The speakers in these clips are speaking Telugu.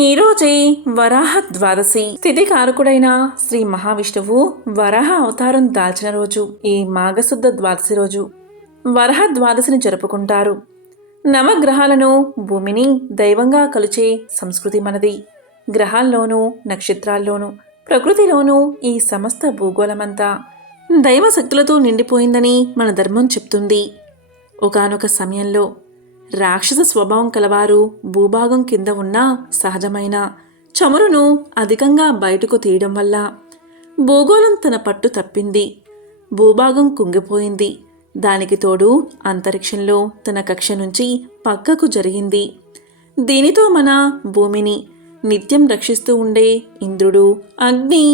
ఈరోజే వరాహ ద్వాదశి. స్థితి కారకుడైన శ్రీ మహావిష్ణువు వరాహ అవతారం దాల్చిన రోజు ఈ మాఘశుద్ధ ద్వాదశి రోజు వరాహ ద్వాదశిని జరుపుకుంటారు. నవగ్రహాలను భూమిని దైవంగా కొలిచే సంస్కృతి మనది. గ్రహాల్లోనూ నక్షత్రాల్లోనూ ప్రకృతిలోనూ ఈ సమస్త భూగోళమంతా దైవ శక్తులతో నిండిపోయిందని మన ధర్మం చెప్తుంది. ఒకానొక సమయంలో రాక్షస స్వభావం కలవారు భూభాగం కింద ఉన్న సహజమైన చమురును అధికంగా బయటకు తీయడం వల్ల భూగోళం తన పట్టు తప్పింది. భూభాగం కుంగిపోయింది. దానికి తోడు అంతరిక్షంలో తన కక్ష నుంచి పక్కకు జరిగింది. దీనితో మన భూమిని నిత్యం రక్షిస్తూ ఉండే ఇంద్రుడు, అగ్ని,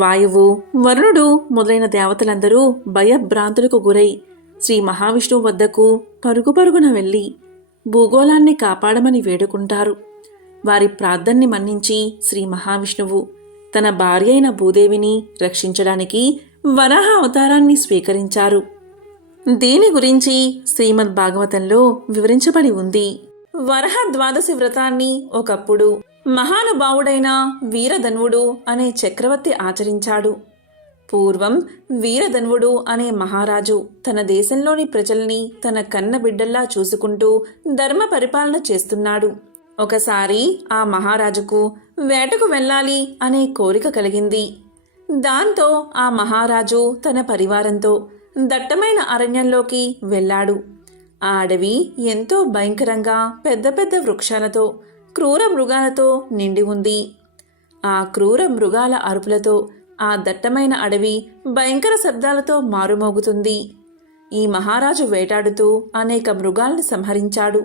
వాయువు, వరుణుడు మొదలైన దేవతలందరూ భయభ్రాంతులకు గురై శ్రీ మహావిష్ణువు వద్దకు పరుగుపరుగున వెళ్ళి భూగోళాన్ని కాపాడమని వేడుకుంటారు. వారి ప్రార్థనని మన్నించి శ్రీ మహావిష్ణువు తన భార్య అయిన భూదేవిని రక్షించడానికి వరాహ అవతారాన్ని స్వీకరించారు. దీని గురించి శ్రీమద్ భాగవతంలో వివరించబడి ఉంది. వరాహ ద్వాదశి వ్రతాన్ని ఒకప్పుడు మహానుభావుడైన వీరధన్వుడు అనే చక్రవర్తి ఆచరించాడు. పూర్వం వీరధన్వుడు అనే మహారాజు తన దేశంలోని ప్రజల్ని తన కన్న బిడ్డల్లా చూసుకుంటూ ధర్మ పరిపాలన చేస్తున్నాడు. ఒకసారి ఆ మహారాజుకు వేటకు వెళ్ళాలి అనే కోరిక కలిగింది. దాంతో ఆ మహారాజు తన పరివారంతో దట్టమైన అరణ్యంలోకి వెళ్ళాడు. ఆ అడవి ఎంతో భయంకరంగా పెద్ద పెద్ద వృక్షాలతో, క్రూర మృగాలతో నిండి ఉంది. ఆ క్రూర మృగాల అరుపులతో ఆ దట్టమైన అడవి భయంకర శబ్దాలతో మారుమోగుతుంది. ఈ మహారాజు వేటాడుతూ అనేక మృగాల్ని సంహరించాడు.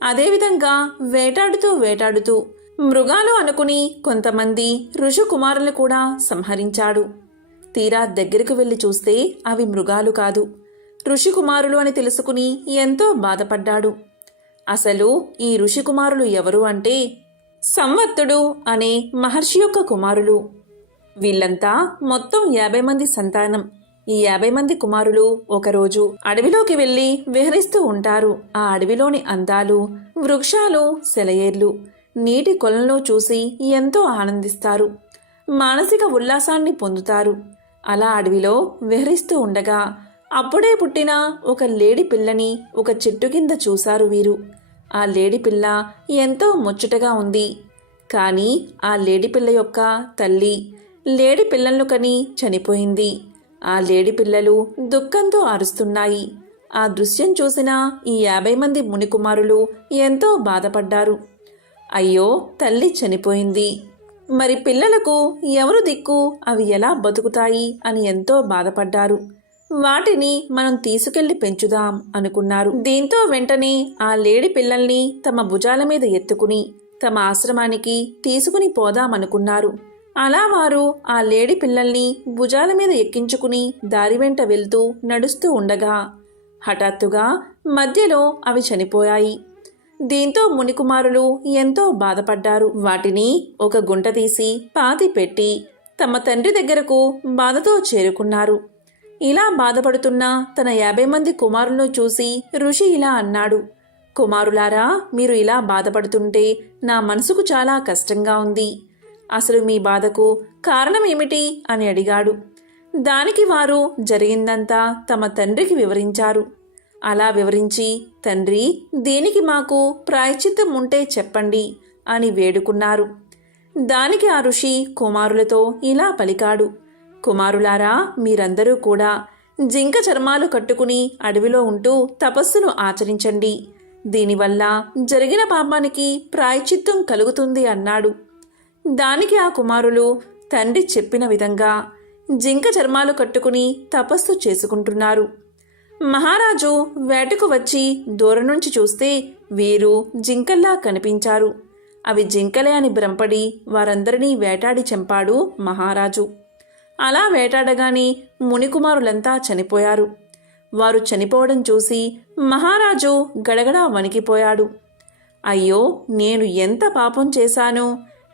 అదేవిధంగా వేటాడుతూ మృగాలు అనుకుని కొంతమంది ఋషికుమారులు కూడా సంహరించాడు. తీరా దగ్గరకు వెళ్లి చూస్తే అవి మృగాలు కాదు, ఋషికుమారులు అని తెలుసుకుని ఎంతో బాధపడ్డాడు. అసలు ఈ ఋషికుమారులు ఎవరు అంటే సంవత్తుడు అనే మహర్షి యొక్క కుమారులు. వీళ్ళంతా మొత్తం 50 మంది సంతానం. ఈ 50 మంది కుమారులు ఒకరోజు అడవిలోకి వెళ్లి విహరిస్తూ ఉంటారు. ఆ అడవిలోని అందాలు, వృక్షాలు, సెలయేర్లు, నీటి కొలను చూసి ఎంతో ఆనందిస్తారు. మానసిక ఉల్లాసాన్ని పొందుతారు. అలా అడవిలో విహరిస్తూ ఉండగా అప్పుడే పుట్టిన ఒక లేడి పిల్లని ఒక చెట్టు కింద చూశారు వీరు. ఆ లేడి పిల్ల ఎంతో ముచ్చటగా ఉంది. కానీ ఆ లేడి పిల్ల యొక్క తల్లి లేడి పిల్లలను కని చనిపోయింది. ఆ లేడి పిల్లలు దుఃఖంతో అరుస్తున్నాయి. ఆ దృశ్యం చూసిన ఈ 50 మంది మునికుమారులు ఎంతో బాధపడ్డారు. అయ్యో, తల్లి చనిపోయింది, మరి పిల్లలకు ఎవరు దిక్కు, అవి ఎలా బతుకుతాయి అని ఎంతో బాధపడ్డారు. వాటిని మనం తీసుకెళ్లి పెంచుదాం అనుకున్నారు. దీంతో వెంటనే ఆ లేడి పిల్లల్ని తమ భుజాల మీద ఎత్తుకుని తమ ఆశ్రమానికి తీసుకుని పోదామనుకున్నారు. అలా వారు ఆ లేడి పిల్లల్ని భుజాల మీద ఎక్కించుకుని దారి వెంట వెళ్తూ నడుస్తూ ఉండగా హఠాత్తుగా మధ్యలో అవి చనిపోయాయి. దీంతో మునికుమారులు ఎంతో బాధపడ్డారు. వాటిని ఒక గుంట తీసి పాతి పెట్టి తమ తండ్రి దగ్గరకు బాధతో చేరుకున్నారు. ఇలా బాధపడుతున్న తన 50 మంది కుమారులను చూసి ఋషి ఇలా అన్నాడు, కుమారులారా, మీరు ఇలా బాధపడుతుంటే నా మనసుకు చాలా కష్టంగా ఉంది. అసలు మీ బాధకు కారణం ఏమిటి అని అడిగాడు. దానికి వారు జరిగిందంతా తమ తండ్రికి వివరించారు. అలా వివరించి, తండ్రి, దీనికి మాకు ప్రాయశ్చిత్తం ఉంటే చెప్పండి అని వేడుకున్నారు. దానికి ఆ ఋషి కుమారులతో ఇలా పలికాడు, కుమారులారా, మీరందరూ కూడా జింక చర్మాలు కట్టుకుని అడవిలో ఉంటూ తపస్సును ఆచరించండి. దీనివల్ల జరిగిన పాపానికి ప్రాయశ్చిత్తం కలుగుతుంది అన్నాడు. దానికి ఆ కుమారులు తండ్రి చెప్పిన విధంగా జింక చర్మాలు కట్టుకుని తపస్సు చేసుకుంటున్నారు. మహారాజు వేటకు వచ్చి దూరం నుంచి చూస్తే వీరు జింకల్లా కనిపించారు. అవి జింకలే అని భ్రమపడి వారందరినీ వేటాడి చంపాడు మహారాజు. అలా వేటాడగానే మునికుమారులంతా చనిపోయారు. వారు చనిపోవడం చూసి మహారాజు గడగడా వణికిపోయాడు. అయ్యో, నేను ఎంత పాపం చేశాను,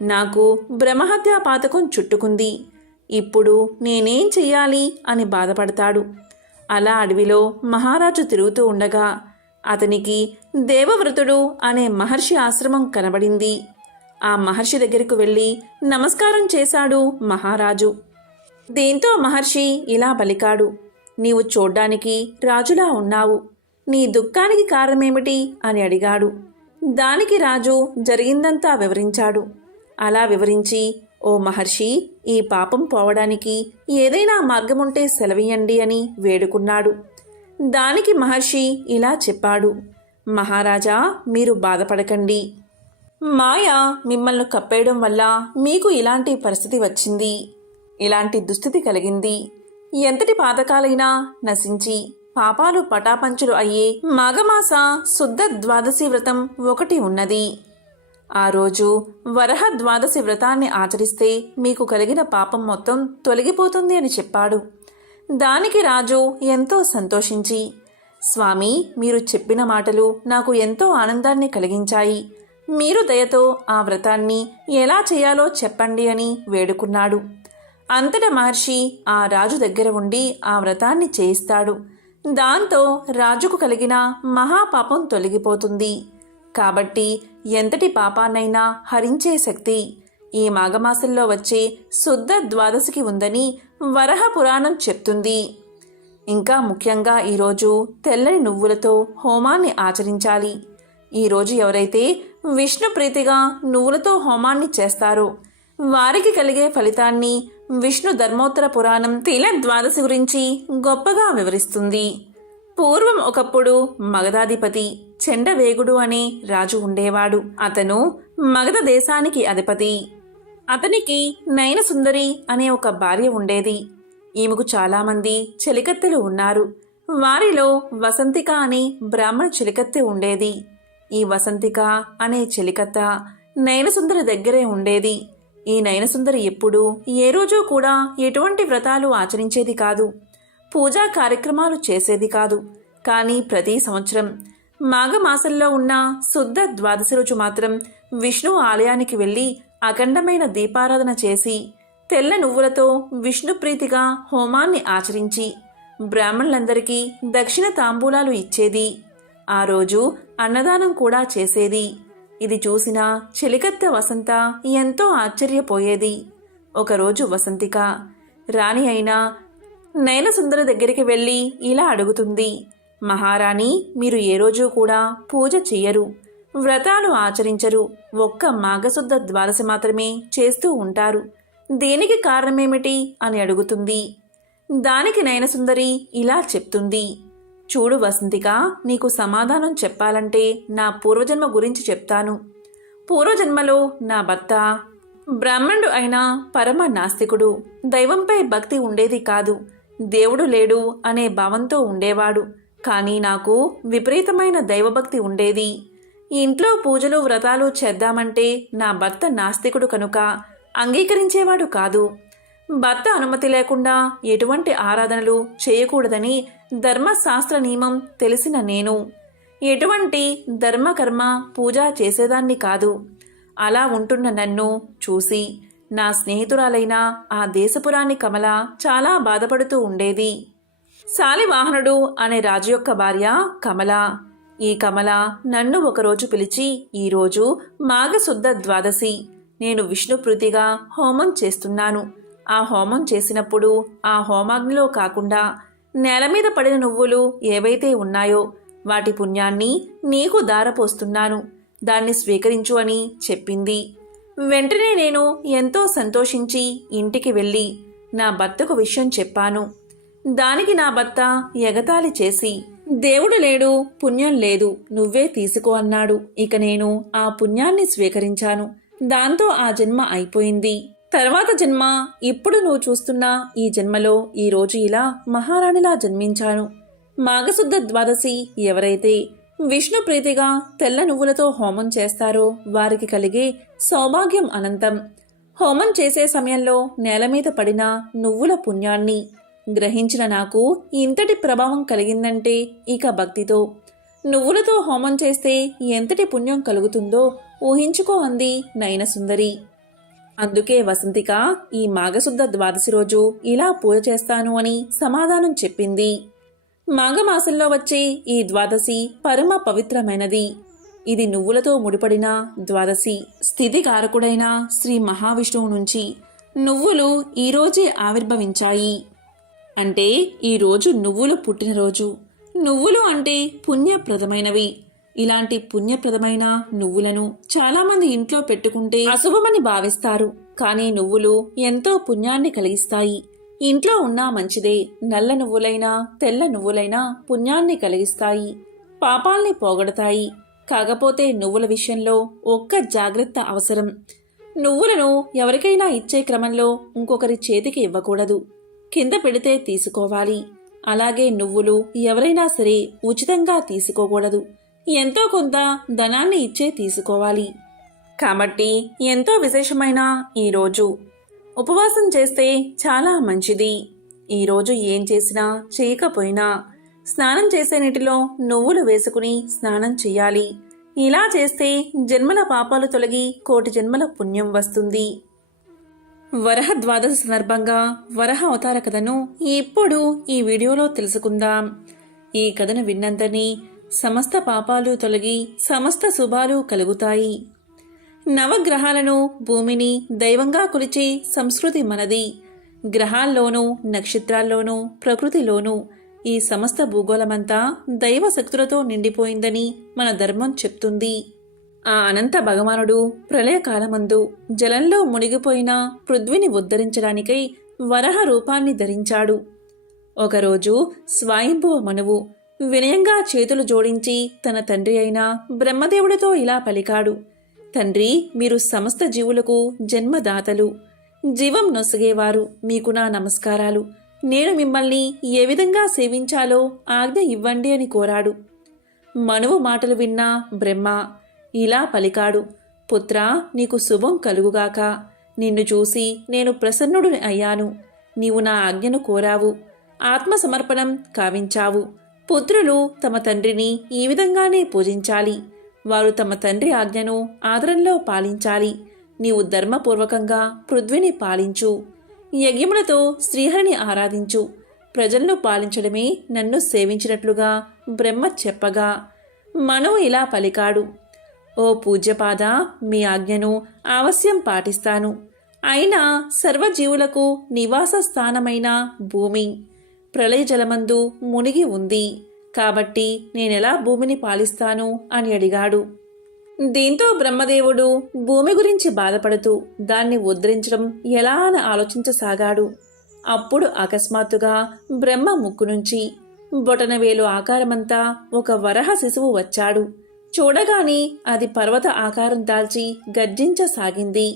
నాకు బ్రహ్మహత్యా పాతకం చుట్టుకుంది, ఇప్పుడు నేనేం చెయ్యాలి అని బాధపడతాడు. అలా అడవిలో మహారాజు తిరుగుతూ ఉండగా అతనికి దేవవ్రతుడు అనే మహర్షి ఆశ్రమం కనబడింది. ఆ మహర్షి దగ్గరకు వెళ్ళి నమస్కారం చేశాడు మహారాజు. దీంతో మహర్షి ఇలా పలికాడు, నీవు చూడ్డానికి రాజులా ఉన్నావు, నీ దుఃఖానికి కారణమేమిటి అని అడిగాడు. దానికి రాజు జరిగిందంతా వివరించాడు. అలా వివరించి, ఓ మహర్షి, ఈ పాపం పోవడానికి ఏదైనా మార్గముంటే సెలవియండి అని వేడుకున్నాడు. దానికి మహర్షి ఇలా చెప్పాడు, మహారాజా, మీరు బాధపడకండి. మాయ మిమ్మల్ని కప్పేయడం వల్ల మీకు ఇలాంటి పరిస్థితి వచ్చింది, ఇలాంటి దుస్థితి కలిగింది. ఎంతటి పాతకాలైనా నశించి పాపాలు పటాపంచులు అయ్యే మాఘమాస శుద్ధ ద్వాదశి వ్రతం ఒకటి ఉన్నది. ఆ రోజు వరహ ద్వాదశి వ్రతాన్ని ఆచరిస్తే మీకు కలిగిన పాపం మొత్తం తొలగిపోతుంది అని చెప్పాడు. దానికి రాజు ఎంతో సంతోషించి, స్వామి, మీరు చెప్పిన మాటలు నాకు ఎంతో ఆనందాన్ని కలిగించాయి. మీరు దయతో ఆ వ్రతాన్ని ఎలా చేయాలో చెప్పండి అని వేడుకున్నాడు. అంతటా మహర్షి ఆ రాజు దగ్గర ఉండి ఆ వ్రతాన్ని చేయిస్తాడు. దాంతో రాజుకు కలిగిన మహాపాపం తొలగిపోతుంది. కాబట్టి ఎంతటి పాపాన్నైనా హరించే శక్తి ఈ మాఘమాసంలో వచ్చే శుద్ధ ద్వాదశికి ఉందని వరహ పురాణం చెప్తుంది. ఇంకా ముఖ్యంగా ఈరోజు తెల్లని నువ్వులతో హోమాన్ని ఆచరించాలి. ఈరోజు ఎవరైతే విష్ణు ప్రీతిగా నువ్వులతో హోమాన్ని చేస్తారో వారికి కలిగే ఫలితాన్ని విష్ణు ధర్మోత్తర పురాణం తిల ద్వాదశి గురించి గొప్పగా వివరిస్తుంది. పూర్వం ఒకప్పుడు మగధాధిపతి చెండవేగుడు అనే రాజు ఉండేవాడు. అతను మగధ దేశానికి అధిపతి. అతనికి నయనసుందరి అనే ఒక భార్య ఉండేది. ఈమెకు చాలామంది చెలికత్తెలు ఉన్నారు. వారిలో వసంతిక అనే బ్రాహ్మణ చెలికత్తె ఉండేది. ఈ వసంతిక అనే చెలికత్త నయనసుందరి దగ్గరే ఉండేది. ఈ నయనసుందరి ఎప్పుడూ ఏ రోజు కూడా ఎటువంటి వ్రతాలు ఆచరించేది కాదు, పూజా కార్యక్రమాలు చేసేది కాదు. కానీ ప్రతి సంవత్సరం మాఘమాసంలో ఉన్న శుద్ధ ద్వాదశి రోజు మాత్రం విష్ణు ఆలయానికి వెళ్ళి అఖండమైన దీపారాధన చేసి తెల్ల నువ్వులతో విష్ణుప్రీతిగా హోమాన్ని ఆచరించి బ్రాహ్మణులందరికీ దక్షిణ తాంబూలాలు ఇచ్చేది. ఆ రోజు అన్నదానం కూడా చేసేది. ఇది చూసిన చెలికత్తె వసంత ఎంతో ఆశ్చర్యపోయేది. ఒకరోజు వసంతిక రాణి అయిన నయనసుందరి దగ్గరికి వెళ్ళి ఇలా అడుగుతుంది, మహారాణి, మీరు ఏ రోజు కూడా పూజ చెయ్యరు, వ్రతాలు ఆచరించరు, ఒక్క మాఘశుద్ధ ద్వాదశి మాత్రమే చేస్తూ ఉంటారు. దేనికి కారణమేమిటి అని అడుగుతుంది. దానికి నయనసుందరి ఇలా చెప్తుంది, చూడు వసంతిక, నీకు సమాధానం చెప్పాలంటే నా పూర్వజన్మ గురించి చెప్తాను. పూర్వజన్మలో నా భర్త బ్రాహ్మణుడు అయిన పరమ నాస్తికుడు. దైవంపై భక్తి ఉండేది కాదు. దేవుడు లేడు అనే భావంతో ఉండేవాడు. కానీ నాకు విపరీతమైన దైవభక్తి ఉండేది. ఇంట్లో పూజలు వ్రతాలు చేద్దామంటే నా భర్త నాస్తికుడు కనుక అంగీకరించేవాడు కాదు. భర్త అనుమతి లేకుండా ఎటువంటి ఆరాధనలు చేయకూడదని ధర్మశాస్త్ర నియమం తెలిసిన నేను ఎటువంటి ధర్మకర్మ పూజ చేసేదాన్ని కాదు. అలా ఉంటున్న నన్ను చూసి నా స్నేహితురాలైన ఆ దేశపురాణి కమల చాలా బాధపడుతూ ఉండేది. శాలివాహనుడు అనే రాజు యొక్క భార్య కమల. ఈ కమల నన్ను ఒకరోజు పిలిచి, ఈరోజు మాఘశుద్ధ ద్వాదశి, నేను విష్ణుప్రీతిగా హోమం చేస్తున్నాను. ఆ హోమం చేసినప్పుడు ఆ హోమాగ్నిలో కాకుండా నేల మీద పడిన నువ్వులు ఏవైతే ఉన్నాయో వాటి పుణ్యాన్ని నీకు దారపోస్తున్నాను, దాన్ని స్వీకరించు అని చెప్పింది. వెంటనే నేను ఎంతో సంతోషించి ఇంటికి వెళ్ళి నా భర్తకు విషయం చెప్పాను. దానికి నా భర్త ఎగతాళి చేసి, దేవుడు లేడు, పుణ్యం లేదు, నువ్వే తీసుకో అన్నాడు. ఇక నేను ఆ పుణ్యాన్ని స్వీకరించాను. దాంతో ఆ జన్మ అయిపోయింది. తర్వాత జన్మ ఇప్పుడు నువ్వు చూస్తున్న ఈ జన్మలో ఈరోజు ఇలా మహారాణిలా జన్మించాను. మాఘశుద్ధ ద్వాదశి ఎవరైతే విష్ణు ప్రీతిగా తెల్ల నువ్వులతో హోమం చేస్తారో వారికి కలిగే సౌభాగ్యం అనంతం. హోమం చేసే సమయంలో నేల మీద పడిన నువ్వుల పుణ్యాన్ని గ్రహించిన నాకు ఇంతటి ప్రభావం కలిగిందంటే ఇక భక్తితో నువ్వులతో హోమం చేస్తే ఎంతటి పుణ్యం కలుగుతుందో ఊహించుకో అంది నయనసుందరి. అందుకే వసంతిక ఈ మాఘశుద్ధ ద్వాదశి రోజు ఇలా పూజ చేస్తాను అని సమాధానం చెప్పింది. మాఘమాసంలో వచ్చే ఈ ద్వాదశి పరమ పవిత్రమైనది. ఇది నువ్వులతో ముడిపడిన ద్వాదశి. స్థితికారకుడైన శ్రీ మహావిష్ణువు నుంచి నువ్వులు ఈరోజే ఆవిర్భవించాయి. అంటే ఈరోజు నువ్వుల పుట్టినరోజు. నువ్వులు అంటే పుణ్యప్రదమైనవి. ఇలాంటి పుణ్యప్రదమైన నువ్వులను చాలామంది ఇంట్లో పెట్టుకుంటే అశుభమని భావిస్తారు. కానీ నువ్వులు ఎంతో పుణ్యాన్ని కలిగిస్తాయి. ఇంట్లో ఉన్నా మంచిదే. నల్ల నువ్వులైనా తెల్ల నువ్వులైనా పుణ్యాన్ని కలిగిస్తాయి, పాపాల్ని పోగొడతాయి. కాకపోతే నువ్వుల విషయంలో ఒక్క జాగ్రత్త అవసరం. నువ్వులను ఎవరికైనా ఇచ్చే క్రమంలో ఇంకొకరి చేతికి ఇవ్వకూడదు. కింద పెడితే తీసుకోవాలి. అలాగే నువ్వులు ఎవరైనా సరే ఉచితంగా తీసుకోకూడదు. ఎంతో కొంత ధనాన్ని ఇచ్చే తీసుకోవాలి. కాబట్టి ఎంతో విశేషమైన ఈరోజు ఉపవాసం చేస్తే చాలా మంచిది. ఈరోజు ఏం చేసినా చేయకపోయినా స్నానం చేసే నీటిలో నువ్వులు వేసుకుని స్నానం చెయ్యాలి. ఇలా చేస్తే జన్మల పాపాలు తొలగి కోటి జన్మల పుణ్యం వస్తుంది. వరహ ద్వాదశి సందర్భంగా వరహ అవతార కథను ఇప్పుడు ఈ వీడియోలో తెలుసుకుందాం. ఈ కథను విన్నంతని సమస్త పాపాలు తొలగి సమస్త శుభాలు కలుగుతాయి. నవగ్రహాలను, భూమిని దైవంగా కొలిచే సంస్కృతి మనది. గ్రహాల్లోనూ, నక్షత్రాల్లోనూ, ప్రకృతిలోనూ ఈ సమస్త భూగోళమంతా దైవ శక్తులతో నిండిపోయిందని మన ధర్మం చెప్తుంది. ఆ అనంత భగవానుడు ప్రళయకాలమందు జలంలో మునిగిపోయిన పృథ్వీని ఉద్ధరించడానికై వరహ రూపాన్ని ధరించాడు. ఒకరోజు స్వయంభువ మనువు వినయంగా చేతులు జోడించి తన తండ్రి అయిన బ్రహ్మదేవుడితో ఇలా పలికాడు. తండ్రి, మీరు సమస్త జీవులకు జన్మదాతలు, జీవం నొసగేవారు. మీకు నా నమస్కారాలు. నేను మిమ్మల్ని ఏ విధంగా సేవించాలో ఆజ్ఞ ఇవ్వండి అని కోరాడు. మనువు మాటలు విన్న బ్రహ్మ ఇలా పలికాడు. పుత్రా, నీకు శుభం కలుగుగాక. నిన్ను చూసి నేను ప్రసన్నుడిని అయ్యాను. నీవు నా ఆజ్ఞను కోరావు, ఆత్మసమర్పణం కావించావు. పుత్రులు తమ తండ్రిని ఈ విధంగానే పూజించాలి. వారు తమ తండ్రి ఆజ్ఞను ఆదరంలో పాలించాలి. నీవు ధర్మపూర్వకంగా పృథ్వీని పాలించు. యజ్ఞములతో శ్రీహరిని ఆరాధించు. ప్రజలను పాలించడమే నన్ను సేవించినట్లుగా బ్రహ్మ చెప్పగా మనువు ఇలా పలికాడు. ఓ పూజ్యపాద, మీ ఆజ్ఞను అవశ్యం పాటిస్తాను. అయినా సర్వజీవులకు నివాస స్థానమైన భూమి ప్రళయ జలమందు మునిగి ఉంది. కాబట్టి నేనెలా భూమిని పాలిస్తాను అని అడిగాడు. దీంతో బ్రహ్మదేవుడు భూమి గురించి బాధపడుతూ దాన్ని ఉద్ధరించడం ఎలా అని ఆలోచించసాగాడు. అప్పుడు అకస్మాత్తుగా బ్రహ్మ ముక్కు నుంచి బొటనవేలు ఆకారమంతా ఒక వరహ శిశువు వచ్చాడు. చూడగాని అది పర్వత ఆకారం దాల్చి గర్జించసాగింది.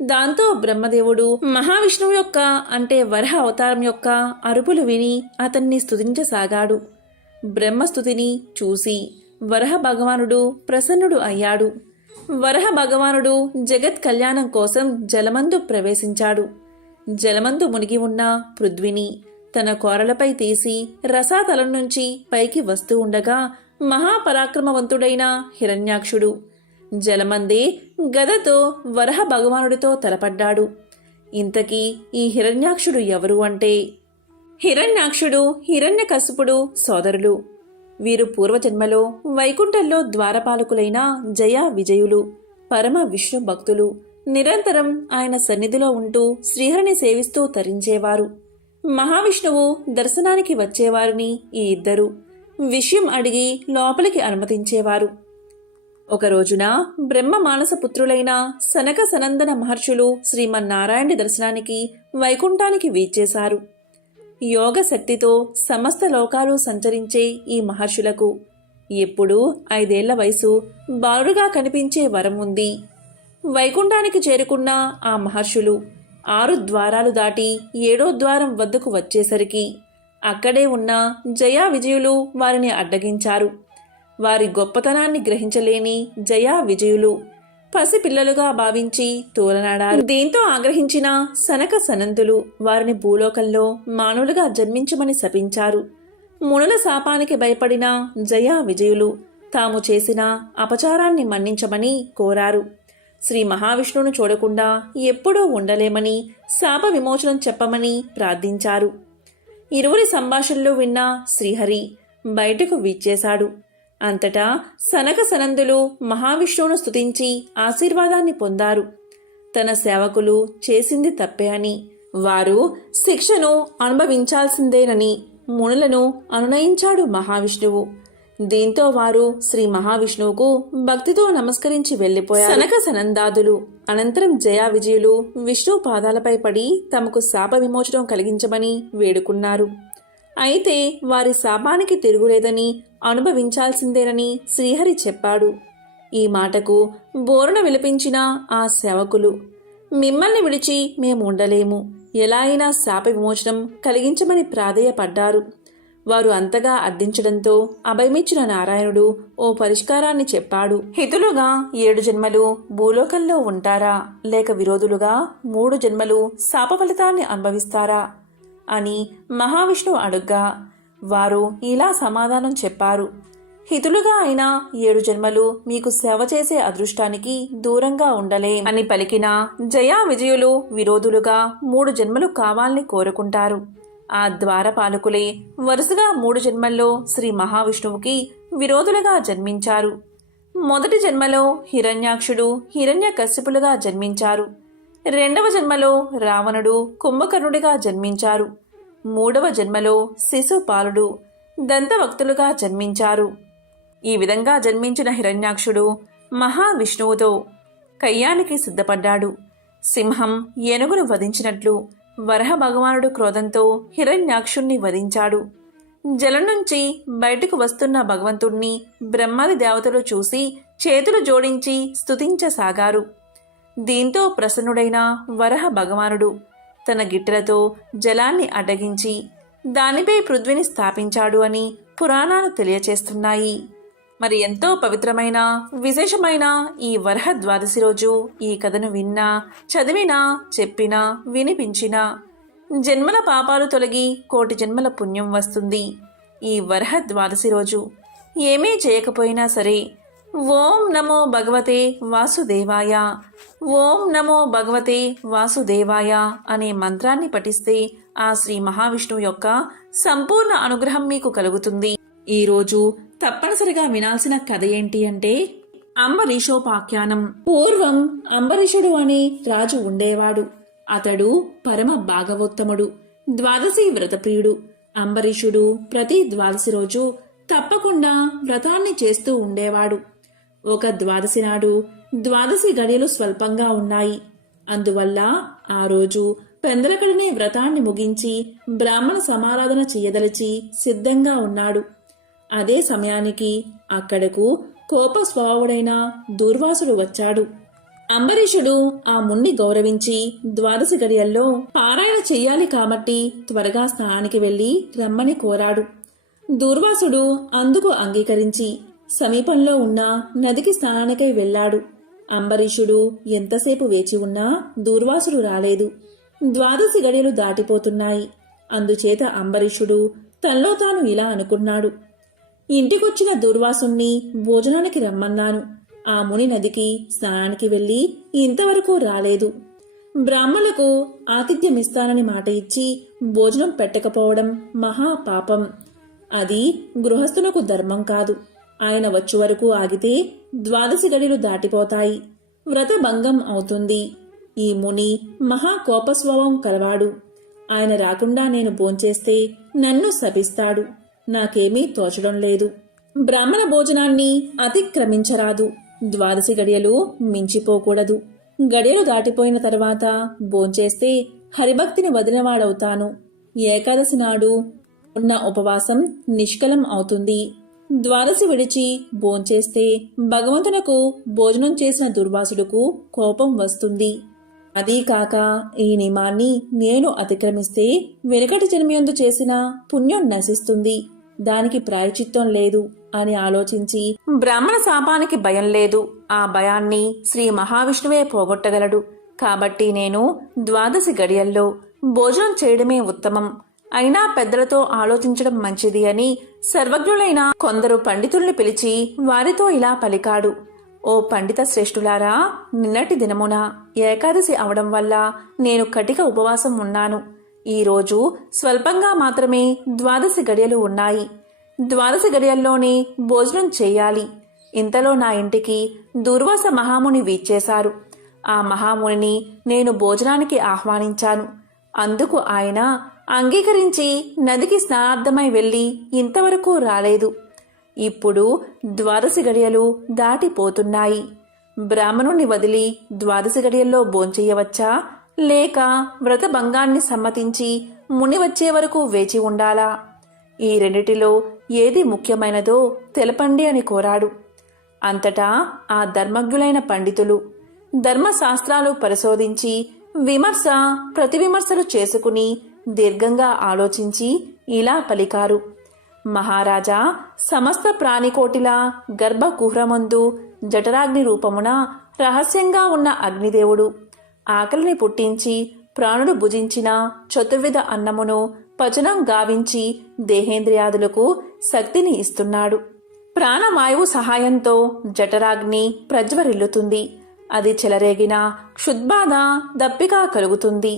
దాంతో బ్రహ్మదేవుడు మహావిష్ణువు యొక్క అంటే వరహ అవతారం యొక్క అరుపులు విని అతన్ని స్తుతించసాగాడు. బ్రహ్మస్తుతిని చూసి వరహ భగవానుడు ప్రసన్నుడు అయ్యాడు. వరహ భగవానుడు జగత్ కళ్యాణం కోసం జలమందు ప్రవేశించాడు. జలమందు మునిగి ఉన్న పృథ్వీని తన కోరలపై తీసి రసాతలం నుంచి పైకి వస్తూ ఉండగా మహాపరాక్రమవంతుడైన హిరణ్యాక్షుడు జలమందే గదతో వరహ భగవానుడితో తలపడ్డాడు. ఇంతకీ ఈ హిరణ్యాక్షుడు ఎవరు అంటే, హిరణ్యాక్షుడు హిరణ్యకశిపుడు సోదరులు. వీరు పూర్వజన్మలో వైకుంఠంలో ద్వారపాలకులైన జయ విజయులు, పరమ విష్ణు భక్తులు. నిరంతరం ఆయన సన్నిధిలో ఉంటూ శ్రీహరిని సేవిస్తూ తరించేవారు. మహావిష్ణువు దర్శనానికి వచ్చేవారిని ఈ ఇద్దరు విషయం అడిగి లోపలికి అనుమతించేవారు. ఒక రోజున బ్రహ్మ మానసపుత్రులైన సనక సనందన మహర్షులు శ్రీమన్నారాయణుడి దర్శనానికి వైకుంఠానికి వీచేశారు. యోగ శక్తితో సమస్త లోకాలు సంచరించే ఈ మహర్షులకు ఎప్పుడూ 5 ఏళ్ల వయసు బాలుడుగా కనిపించే వరం ఉంది. వైకుంఠానికి చేరుకున్న ఆ మహర్షులు 6 ద్వారాలు దాటి 7వ ద్వారం వద్దకు వచ్చేసరికి అక్కడే ఉన్న జయా విజయులు వారిని అడ్డగించారు. వారి గొప్పతనాన్ని గ్రహించలేని జయా విజయులు పసిపిల్లలుగా భావించి తోలనాడారు. దీంతో ఆగ్రహించిన సనక సనందులు వారిని భూలోకంలో మానవులుగా జన్మించమని శపించారు. మునుల శాపానికి భయపడిన జయా విజయులు తాము చేసిన అపచారాన్ని మన్నించమని కోరారు. శ్రీ మహావిష్ణువును చూడకుండా ఎప్పుడూ ఉండలేమని శాప విమోచనం చెప్పమని ప్రార్థించారు. ఇరువురి సంభాషణలు విన్న శ్రీహరి బయటకు విచ్చేశాడు. అంతటా సనక సనందులు మహావిష్ణువును స్తుతించి ఆశీర్వాదాన్ని పొందారు. తన సేవకులు చేసింది తప్పే అని, వారు శిక్షను అనుభవించాల్సిందేనని మునులను అనునయించాడు మహావిష్ణువు. దీంతో వారు శ్రీ మహావిష్ణువుకు భక్తితో నమస్కరించి వెళ్లిపోయారు. సనక సనందాదులు అనంతరం జయా విజయులు విష్ణు పాదాలపై పడి తమకు శాప విమోచనం కలిగించమని వేడుకున్నారు. అయితే వారి శాపానికి తిరుగులేదని, అనుభవించాల్సిందేనని శ్రీహరి చెప్పాడు. ఈ మాటకు బోరున విలపించిన ఆ సేవకులు, మిమ్మల్ని విడిచి మేము ఉండలేము, ఎలా అయినా శాప విమోచనం కలిగించమని ప్రాధేయపడ్డారు. వారు అంతగా అర్థించడంతో అభయమిచ్చిన నారాయణుడు ఓ పరిష్కారాన్ని చెప్పాడు. హితులుగా 7 జన్మలు భూలోకంలో ఉంటారా, లేక విరోధులుగా 3 జన్మలు శాప ఫలితాన్ని అనుభవిస్తారా అని మహావిష్ణువు అడుగ్గా వారు ఇలా సమాధానం చెప్పారు. హితులుగా అయినా 7 జన్మలు మీకు సేవ చేసే అదృష్టానికి దూరంగా ఉండలేం అని పలికిన జయా విజయులు విరోధులుగా 3 జన్మలు కావాలని కోరుకుంటారు. ఆ ద్వారపాలకులే వరుసగా 3 జన్మల్లో శ్రీ మహావిష్ణువుకి విరోధులుగా జన్మించారు. మొదటి జన్మలో హిరణ్యాక్షుడు హిరణ్యకశ్యపులుగా జన్మించారు. 2వ జన్మలో రావణుడు కుంభకర్ణుడిగా జన్మించారు. 3వ జన్మలో శిశుపాలుడు దంతవక్తులుగా జన్మించారు. ఈ విధంగా జన్మించిన హిరణ్యాక్షుడు మహావిష్ణువుతో కయ్యానికి సిద్ధపడ్డాడు. సింహం ఏనుగును వధించినట్లు వరహ భగవానుడు క్రోధంతో హిరణ్యాక్షుణ్ణి వధించాడు. జలం నుంచి బయటకు వస్తున్న భగవంతుణ్ణి బ్రహ్మాది దేవతలు చూసి చేతులు జోడించి స్తుతించసాగారు. దీంతో ప్రసన్నుడైన వరహ భగవానుడు తన గిట్టెలతో జలాన్ని అడ్డగించి దానిపై పృథ్వీని స్థాపించాడు అని పురాణాలు తెలియచేస్తున్నాయి. మరి ఎంతో పవిత్రమైన విశేషమైన ఈ వరహ ద్వాదశి రోజు ఈ కథను విన్నా, చదివినా, చెప్పినా, వినిపించినా జన్మల పాపాలు తొలగి 1,000,000 జన్మల పుణ్యం వస్తుంది. ఈ వరహ ద్వాదశి రోజు ఏమీ చేయకపోయినా సరే ఓం నమో భగవతే వాసుదేవాయ, ఓం నమో భగవతే వాసుదేవాయ అనే మంత్రాన్ని పఠిస్తే ఆ శ్రీ మహావిష్ణువు యొక్క సంపూర్ణ అనుగ్రహం మీకు కలుగుతుంది. ఈరోజు తప్పనిసరిగా వినాల్సిన కథ ఏంటి అంటే అంబరీషోపాఖ్యానం. పూర్వం అంబరీషుడు అనే రాజు ఉండేవాడు. అతడు పరమ భాగవోత్తముడు, ద్వాదశి వ్రతప్రియుడు. అంబరీషుడు ప్రతి ద్వాదశి రోజు తప్పకుండా వ్రతాన్ని చేస్తూ ఉండేవాడు. ఒక ద్వాదశి నాడు ద్వాదశి గడియలు స్వల్పంగా ఉన్నాయి. అందువల్ల ఆ రోజు పెందలకడనే వ్రతాన్ని ముగించి బ్రాహ్మణ సమారాధన చేయదలిచి సిద్ధంగా ఉన్నాడు. అదే సమయానికి అక్కడకు కోప స్వభావుడైన దూర్వాసుడు వచ్చాడు. అంబరీషుడు ఆ మున్ని గౌరవించి ద్వాదశి గడియల్లో పారాయణ చెయ్యాలి కాబట్టి త్వరగా స్నానానికి వెళ్లి రమ్మని కోరాడు. దూర్వాసుడు అందుకు అంగీకరించి సమీపంలో ఉన్న నదికి స్నానానికై వెళ్లాడు. అంబరీషుడు ఎంతసేపు వేచి ఉన్నా దూర్వాసుడు రాలేదు. ద్వాదశి గడియలు దాటిపోతున్నాయి. అందుచేత అంబరీషుడు తనలో తాను ఇలా అనుకున్నాడు, ఇంటికొచ్చిన దూర్వాసుణ్ణి భోజనానికి రమ్మన్నాను. ఆ ముని నదికి స్నానానికి వెళ్లి ఇంతవరకు రాలేదు. బ్రాహ్మణులకు ఆతిథ్యమిస్తానని మాట ఇచ్చి భోజనం పెట్టకపోవడం మహాపాపం. అది గృహస్థులకు ధర్మం కాదు. ఆయన వచ్చే వరకు ఆగితే ద్వాదశి గడిలు దాటిపోతాయి, వ్రతభంగం అవుతుంది. ఈ ముని మహాకోపస్వభావం కలవాడు. ఆయన రాకుండా నేను భోంచేస్తే నన్ను శపిస్తాడు. నాకేమీ తోచడం లేదు. బ్రాహ్మణ భోజనాన్ని అతిక్రమించరాదు. ద్వాదశి గడియలు మించిపోకూడదు. గడియలు దాటిపోయిన తర్వాత భోంచేస్తే హరిభక్తిని వదిలినవాడవుతాను. ఏకాదశి నాడు ఉన్న ఉపవాసం నిష్కలం అవుతుంది. ద్వాదశి విడిచి భోంచేస్తే భగవంతునకు భోజనం చేసిన దుర్వాసుడుకు కోపం వస్తుంది. అదీ కాక ఈ నియమాన్ని నేను అతిక్రమిస్తే వెనుకటి జన్మయందు చేసిన పుణ్యం నశిస్తుంది. దానికి ప్రాయచిత్తం లేదు అని ఆలోచించి బ్రాహ్మణ శాపానికి భయం లేదు. ఆ భయాన్ని శ్రీ మహావిష్ణువే పోగొట్టగలడు. కాబట్టి నేను ద్వాదశి గడియల్లో భోజనం చేయడమే ఉత్తమం. అయినా పెద్దలతో ఆలోచించడం మంచిది అని సర్వజ్ఞులైన కొందరు పండితుల్ని పిలిచి వారితో ఇలా పలికాడు. ఓ పండిత శ్రేష్ఠులారా, నిన్నటి దినమున ఏకాదశి అవడం వల్ల నేను కటిక ఉపవాసం ఉన్నాను. ఈరోజు స్వల్పంగా మాత్రమే ద్వాదశి గడియలు ఉన్నాయి. ద్వాదశి గడియల్లోనే భోజనం చేయాలి. ఇంతలో నా ఇంటికి దుర్వాస మహాముని వీచ్చేశారు. ఆ మహామునిని నేను భోజనానికి ఆహ్వానించాను. అందుకు ఆయన అంగీకరించి నదికి స్నానార్థమై వెళ్ళి ఇంతవరకు రాలేదు. ఇప్పుడు ద్వాదశి గడియలు దాటిపోతున్నాయి. బ్రాహ్మణుణ్ణి వదిలి ద్వాదశి గడియల్లో భోంచెయ్యవచ్చా, లేక వ్రతభంగాన్ని సమ్మతించి ముని వచ్చే వరకు వేచి ఉండాలా? ఈ రెండిటిలో ఏది ముఖ్యమైనదో తెలపండి అని కోరాడు. అంతటా ఆ ధర్మజ్ఞులైన పండితులు ధర్మశాస్త్రాలు పరిశోధించి విమర్శ ప్రతివిమర్శలు చేసుకుని దీర్ఘంగా ఆలోచించి ఇలా పలికారు. మహారాజా, సమస్త ప్రాణికోటిలా గర్భకుహ్రమందు జఠరాగ్ని రూపమున రహస్యంగా ఉన్న అగ్నిదేవుడు ఆకలిని పుట్టించి ప్రాణుడు భుజించిన చతుర్విధ అన్నమును పచనం గావించి దేహేంద్రియాదులకు శక్తిని ఇస్తున్నాడు. ప్రాణవాయువు సహాయంతో జఠరాగ్ని ప్రజ్వరిల్లుతుంది. అది చెలరేగిన క్షుద్బాధ దప్పిక కలుగుతుంది.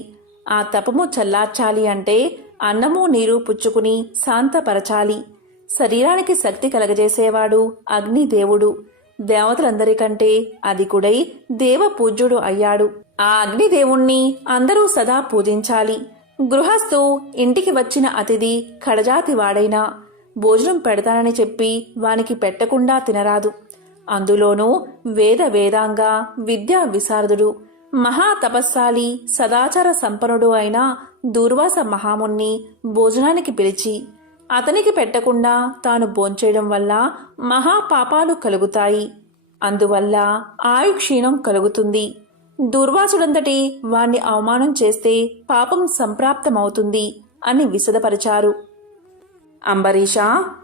ఆ తపము చల్లార్చాలి అంటే అన్నము నీరు పుచ్చుకుని శాంతపరచాలి. శరీరానికి శక్తి కలగజేసేవాడు అగ్నిదేవుడు. దేవతలందరికంటే అధికుడై దేవపూజ్యుడు అయ్యాడు. ఆ అగ్నిదేవుణ్ణి అందరూ సదా పూజించాలి. గృహస్థు ఇంటికి వచ్చిన అతిథి కడజాతి వాడైనా భోజనం పెడతానని చెప్పి వానికి పెట్టకుండా తినరాదు. అందులోనూ వేదాంగ విద్యా విశారదుడు మహాతపస్సాలి సదాచార సంపన్నుడు అయిన దూర్వాస మహాముని భోజనానికి పిలిచి అతనికి పెట్టకుండా తాను భోంచేయడం వల్ల మహాపాపాలు కలుగుతాయి. అందువల్ల ఆయుక్షీణం కలుగుతుంది. దుర్వాసుడంతటి వాణ్ణి అవమానం చేస్తే పాపం సంప్రాప్తమవుతుంది అని విశదపరిచారు. అంబరీష,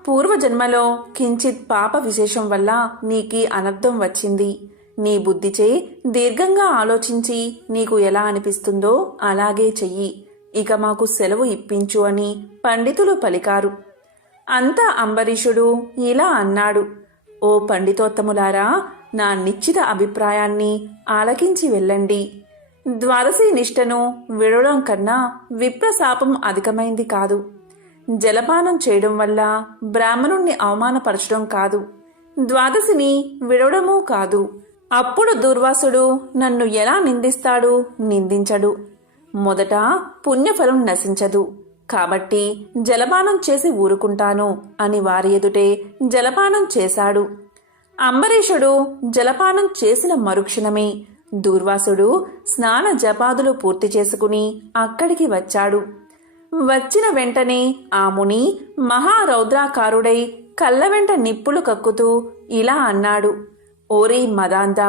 పూర్వజన్మలో కించిత్ పాప విశేషం వల్ల నీకీ అనర్థం వచ్చింది. నీ బుద్ధిచే దీర్ఘంగా ఆలోచించి నీకు ఎలా అనిపిస్తుందో అలాగే చెయ్యి. ఇక మాకు సెలవు ఇప్పించు అని పండితులు పలికారు. అంతా అంబరీషుడు ఇలా అన్నాడు. ఓ పండితోత్తములారా, నా నిశ్చిత అభిప్రాయాన్ని ఆలకించి వెళ్ళండి. ద్వాదశి నిష్టను విడవడం కన్నా విప్రశాపం అధికమైంది కాదు. జలపానం చేయడం వల్ల బ్రాహ్మణుణ్ణి అవమానపరచడం కాదు, ద్వాదశిని విడవడమూ కాదు. అప్పుడు దుర్వాసుడు నన్ను ఎలా నిందిస్తాడు? నిందించడు. మొదట పుణ్యఫలం నశించదు కాబట్టి జలపానం చేసి ఊరుకుంటాను అని వారి ఎదుటే జలపానం చేశాడు. అంబరీషుడు జలపానం చేసిన మరుక్షణమే దూర్వాసుడు స్నాన జపాదులు పూర్తి చేసుకుని అక్కడికి వచ్చాడు. వచ్చిన వెంటనే ఆ ముని మహారౌద్రాకారుడై కళ్ళ వెంట నిప్పులు కక్కుతూ ఇలా అన్నాడు. ఓరీ మదాంత,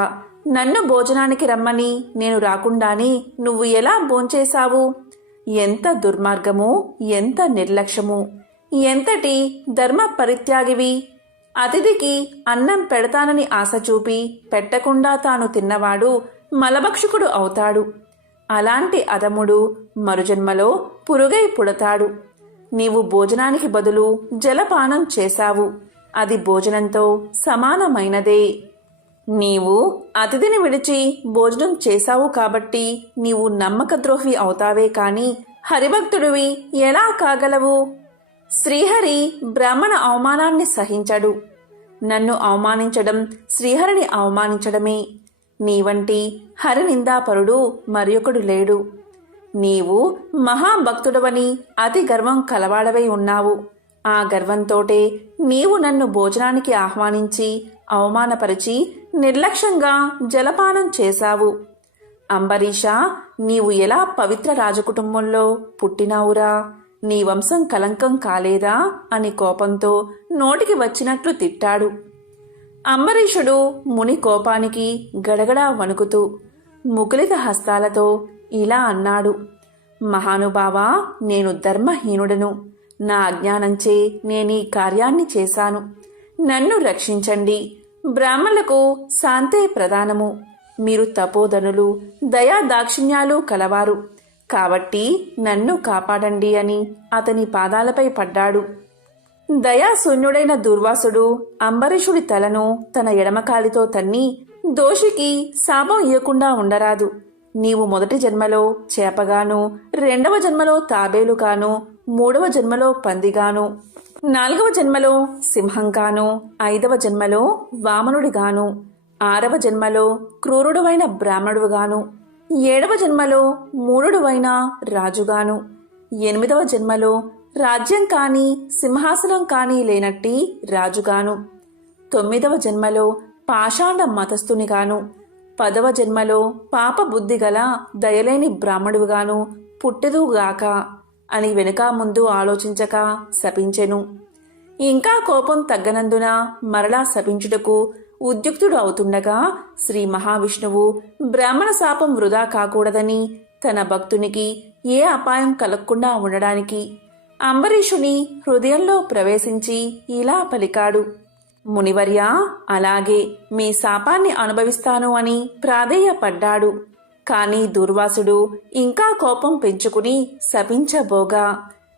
నన్ను భోజనానికి రమ్మని నేను రాకుండానే నువ్వు ఎలా భోంచేశావు? ఎంత దుర్మార్గము, ఎంత నిర్లక్ష్యము, ఎంతటి ధర్మ పరిత్యాగివి! అతిథికి అన్నం పెడతానని ఆశ చూపి పెట్టకుండా తాను తిన్నవాడు మలభక్షకుడు అవుతాడు. అలాంటి అధముడు మరుజన్మలో పురుగై పుడతాడు. నీవు భోజనానికి బదులు జలపానం చేశావు. అది భోజనంతో సమానమైనదే. నీవు అతిథిని విడిచి భోజనం చేశావు కాబట్టి నీవు నమ్మకద్రోహి అవుతావే కాని హరిభక్తుడివి ఎలా కాగలవు? శ్రీహరి బ్రాహ్మణ అవమానాన్ని సహించడు. నన్ను అవమానించడం శ్రీహరిని అవమానించడమే. నీ వంటి హరినిందాపరుడు మరియొకడు లేడు. నీవు మహాభక్తుడవని అతి గర్వం కలవాడవై ఉన్నావు. ఆ గర్వంతోటే నీవు నన్ను భోజనానికి ఆహ్వానించి అవమానపరిచి నిర్లక్ష్యంగా జలపానం చేశావు. అంబరీష, నీవు ఎలా పవిత్ర రాజకుటుంబంలో పుట్టినావురా? నీ వంశం కలంకం కాలేదా అని కోపంతో నోటికి వచ్చినట్లు తిట్టాడు. అంబరీషుడు ముని కోపానికి గడగడా వణుకుతూ ముకులిత హస్తాలతో ఇలా అన్నాడు. మహానుభావా, నేను ధర్మహీనుడను. నా అజ్ఞానంచే నేనీ కార్యాన్ని చేశాను. నన్ను రక్షించండి. బ్రాహ్మణులకు శాంతే ప్రధానము. మీరు తపోధనులు, దయా దాక్షిణ్యాలు కలవారు కాబట్టి నన్ను కాపాడండి అని అతని పాదాలపై పడ్డాడు. దయాశూన్యుడైన దుర్వాసుడు అంబరీషుడి తలను తన ఎడమకాలితో తన్ని, దోషికి శాపం ఇయ్యకుండా ఉండరాదు. నీవు మొదటి జన్మలో చేపగాను, రెండవ జన్మలో తాబేలుగాను, మూడవ జన్మలో పందిగాను, 4వ జన్మలో సింహంగాను, 5వ జన్మలో వామనుడిగాను, 6వ జన్మలో క్రూరుడువైన బ్రాహ్మణుడుగాను, 7వ జన్మలో మూఢుడువైన రాజుగాను, 8వ జన్మలో రాజ్యం కానీ సింహాసనం కానీ లేనట్టి రాజుగాను, 9వ జన్మలో పాషాండ మతస్థునిగాను, 10వ జన్మలో పాప బుద్ధి గల దయలేని బ్రాహ్మణుడుగాను పుట్టెదుగాక అని వెనుక ముందు ఆలోచించక శపించెను. ఇంకా కోపం తగ్గనందున మరలా శపించుటకు ఉద్యుక్తుడు అవుతుండగా శ్రీ మహావిష్ణువు బ్రాహ్మణ శాపం వృధా కాకూడదని తన భక్తునికి ఏ అపాయం కలగకుండా ఉండడానికి అంబరీషుని హృదయంలో ప్రవేశించి ఇలా పలికాడు. మునివర్య, అలాగే మీ శాపాన్ని అనుభవిస్తాను అని ప్రాధేయపడ్డాడు. కాని దుర్వాసుడు ఇంకా కోపం పెంచుకుని శపించబోగా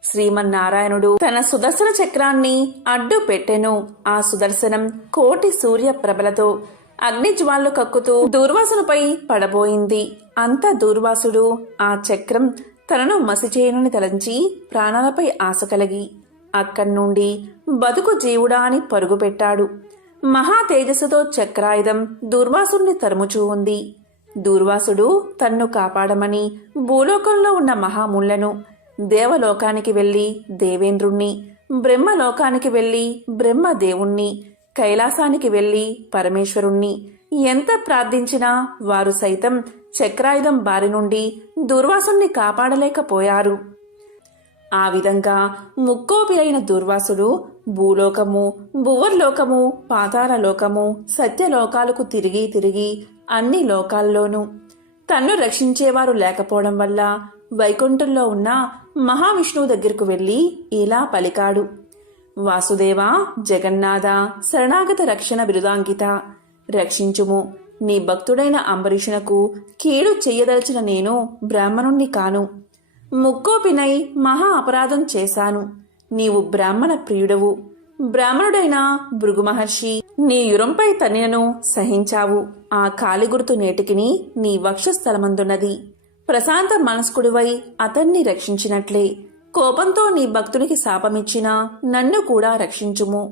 శ్రీమన్నారాయణుడు తన సుదర్శన చక్రాన్ని అడ్డు పెట్టెను. ఆ సుదర్శనం కోటి సూర్య ప్రభలతో అగ్నిజ్వాలు కక్కుతూ దూర్వాసునిపై పడబోయింది. అంత దూర్వాసుడు ఆ చక్రం తనను మసిచేయనని తలంచి ప్రాణాలపై ఆశ కలిగి అక్కడ్నుండి బతుకు జీవుడా అని పరుగుపెట్టాడు. మహా తేజస్సుతో చక్రాయుధం దూర్వాసుని తరుముచూ ఉంది. దూర్వాసుడు తన్ను కాపాడమని భూలోకంలో ఉన్న మహాముళ్లను, దేవలోకానికి వెళ్లి దేవేంద్రుణ్ణి, బ్రహ్మలోకానికి వెళ్లి బ్రహ్మదేవుణ్ణి, కైలాసానికి వెళ్లి పరమేశ్వరుణ్ణి ఎంత ప్రార్థించినా వారు సైతం చక్రాయుధం బారి నుండి దుర్వాసుని కాపాడలేకపోయారు. ఆ విధంగా ముక్కోపి అయిన దుర్వాసుడు భూలోకము, భువర్లోకము, పాతాళలోకము, సత్యలోకాలకు తిరిగి తిరిగి అన్ని లోకాల్లోనూ తన్ను రక్షించేవారు లేకపోవడం వల్ల వైకుంఠంలో ఉన్న మహావిష్ణువు దగ్గరకు వెళ్లి ఇలా పలికాడు. వాసుదేవా, జగన్నాథ, శరణాగత రక్షణ బిరుదాంకిత, రక్షించుము. నీ భక్తుడైన అంబరీషునకు కీడు చెయ్యదలిచిన నేను బ్రాహ్మణుణ్ణి కాను. ముక్కోపినై మహా అపరాధం చేశాను. నీవు బ్రాహ్మణ ప్రియుడవు. బ్రాహ్మణుడైన భృగు మహర్షి నీ యురంపై తన్నినను సహించావు. ఆ కాలిగుర్తు నేటికిని నీ వక్షస్థలమందున్నది. ప్రశాంత మనస్కుడివై అతన్ని రక్షించినట్లే కోపంతో నీ భక్తునికి శాపమిచ్చినా నన్ను కూడా రక్షించుము.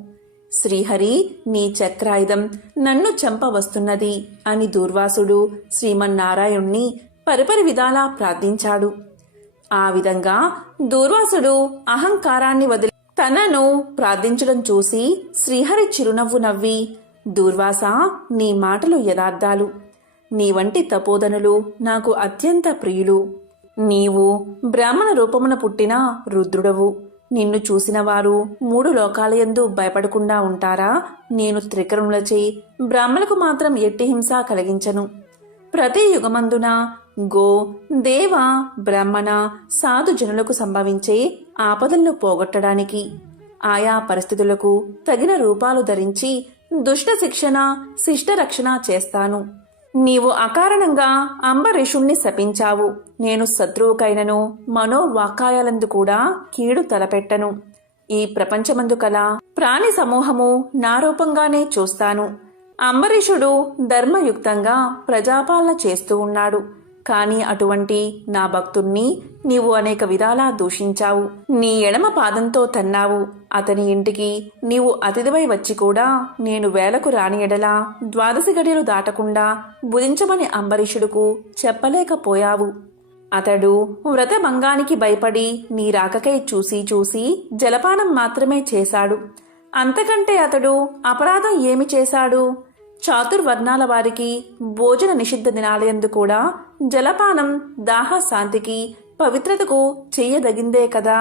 శ్రీహరి, నీ చక్రాయుధం నన్ను చంపవస్తున్నది అని దూర్వాసుడు శ్రీమన్నారాయణ్ణి పరిపరి విధాలా ప్రార్థించాడు. ఆ విధంగా దూర్వాసుడు అహంకారాన్ని వదిలి తనను ప్రార్థించడం చూసి శ్రీహరి చిరునవ్వు నవ్వి, దూర్వాసా, నీ మాటలు యథార్థాలు. నీ వంటి తపోధనులు నాకు అత్యంత ప్రియులు. నీవు బ్రాహ్మణ రూపమున పుట్టిన రుద్రుడవు. నిన్ను చూసిన వారు 3 లోకాలయందు భయపడకుండా ఉంటారా? నేను త్రికరణులచే బ్రాహ్మణులకు మాత్రం ఎట్టి హింస కలిగించను. ప్రతి యుగమందున గో, దేవ, బ్రాహ్మణ, సాధు జనులకు సంభవించే ఆపదలను పోగొట్టడానికి ఆయా పరిస్థితులకు తగిన రూపాలు ధరించి దుష్ట శిక్షణ, శిష్ట రక్షణ చేస్తాను. నీవు అకారణంగా అంబరీషుణ్ణి శపించావు. నేను శత్రువుకైనను మనోవాకాయాలందు కూడా కీడు తలపెట్టను. ఈ ప్రపంచమందు కల ప్రాణి సమూహము నా రూపంగానే చూస్తాను. అంబరీషుడు ధర్మయుక్తంగా ప్రజాపాలన చేస్తూ ఉన్నాడు. కాని అటువంటి నా భక్తుణ్ణి నీవు అనేక విధాలా దూషించావు. నీ ఎడమ పాదంతో తన్నావు. అతని ఇంటికి నీవు అతిథివై వచ్చి కూడా నేను వేలకు రాని ఎడలా 12 గడియలు దాటకుండా భుజించమని అంబరీషుడుకు చెప్పలేకపోయావు. అతడు వ్రతభంగానికి భయపడి నీ రాకకై చూసి చూసి జలపానం మాత్రమే చేశాడు. అంతకంటే అతడు అపరాధం ఏమి చేశాడు? చాతుర్వర్ణాల వారికి భోజన నిషిద్ధ దినాలయందు కూడా జలపానం దాహ శాంతికి పవిత్రతకు చెయ్యదగిందే కదా.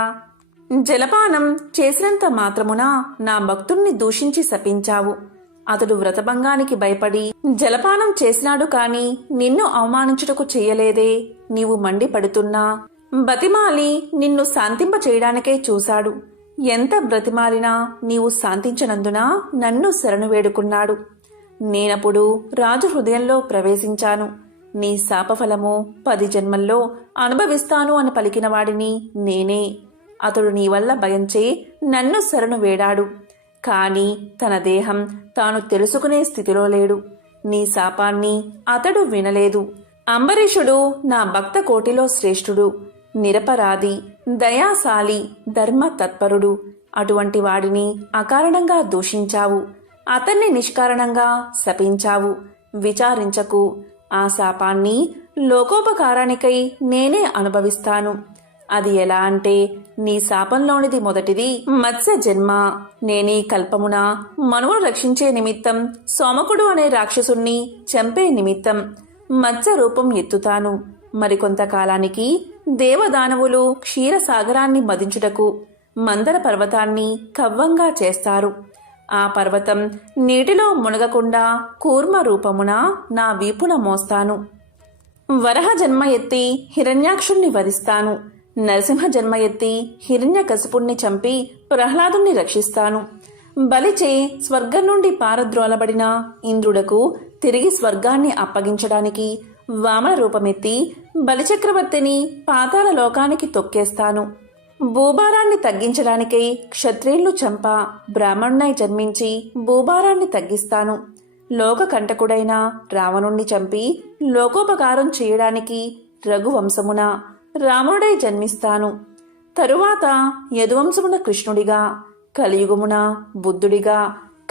జలపానం చేసినంత మాత్రమున నా భక్తుణ్ణి దూషించి శపించావు. అతడు వ్రతభంగానికి భయపడి జలపానం చేసినాడు కాని నిన్ను అవమానించుటకు చెయ్యలేదే. నీవు మండిపడుతున్నా బతిమాలి నిన్ను శాంతింప చేయడానికే చూశాడు. ఎంత బ్రతిమాలినా నీవు శాంతించనందున నన్ను శరణు వేడుకున్నాడు. నేనప్పుడు రాజు హృదయంలో ప్రవేశించాను. నీ శాపఫలము 10 జన్మల్లో అనుభవిస్తాను అని పలికిన వాడిని నేనే. అతడు నీ వల్ల భయంచే నన్ను శరణు వేడాడు. కాని తన దేహం తాను తెలుసుకునే స్థితిలో లేడు. నీ శాపాన్ని అతడు వినలేదు. అంబరీషుడు నా భక్త కోటిలో శ్రేష్ఠుడు, నిరపరాధి, దయాశాలి, ధర్మ తత్పరుడు. అటువంటి వాడిని అకారణంగా దూషించావు. అతన్ని నిష్కారణంగా శపించావు. విచారించకు. ఆ శాపాన్ని లోకోపకారానికై నేనే అనుభవిస్తాను. అది ఎలా అంటే, నీ శాపంలోనిది మొదటిది మత్స్య జన్మ. నేనీ కల్పమున మనువును రక్షించే నిమిత్తం సోమకుడు అనే రాక్షసుణ్ణి చంపే నిమిత్తం మత్స్య రూపం ఎత్తుతాను. మరికొంతకాలానికి దేవదానవులు క్షీరసాగరాన్ని మదించుటకు మందర పర్వతాన్ని కవ్వంగా చేస్తారు. ఆ పర్వతం నీటిలో మునగకుండా కూర్మ రూపమున నా వీపున మోస్తాను. వరహ జన్మ ఎత్తి హిరణ్యాక్షుణ్ణి వధిస్తాను. నరసింహ జన్మ ఎత్తి హిరణ్యకశిపుణ్ణి చంపి ప్రహ్లాదుణ్ణి రక్షిస్తాను. బలిచే స్వర్గం నుండి పారద్రోలబడిన ఇంద్రుడకు తిరిగి స్వర్గాన్ని అప్పగించడానికి వామన రూపమెత్తి బలిచక్రవర్తిని పాతాళ లోకానికి తొక్కేస్తాను. భూభారాన్ని తగ్గించడానికై క్షత్రియులు చంప బ్రాహ్మణునై జన్మించి భూభారాన్ని తగ్గిస్తాను. లోకకంటకుడైన రావణుణ్ణి చంపి లోకోపకారం చేయడానికి రఘువంశమున రాముడై జన్మిస్తాను. తరువాత యదువంశమున కృష్ణుడిగా, కలియుగమున బుద్ధుడిగా,